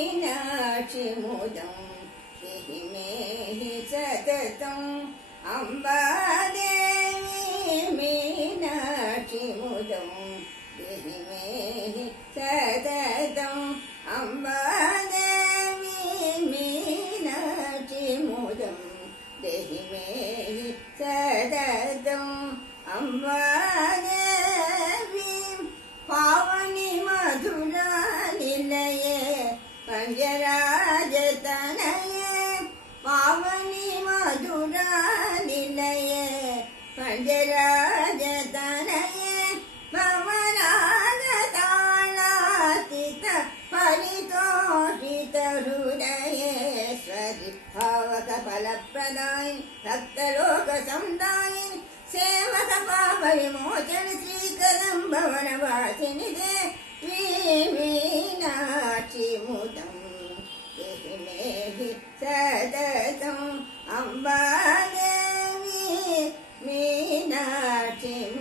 मीनाक्षिमुदं देहि मे सततम् अम्बादेवी मीनाक्षिमुदं देहि मे सततम् अम्बादेवी मीनाक्षिमुदं देहि मे सततम् अम्बादेवी पावनि मधुरा निलये पंजराजतनये पावनि मधुरा निलये पंजराजतनये भवरागतालातीत परितोषित हृदये स्वरिभावक फलप्रदायि भक्तलोक समुदायि सेवक पाप विमोचन श्रीकरं भवनवासिनि देवी मीनाक्षिमुदं देहि मे सततम् अम्बादेवी मीनाक्षिमुदम्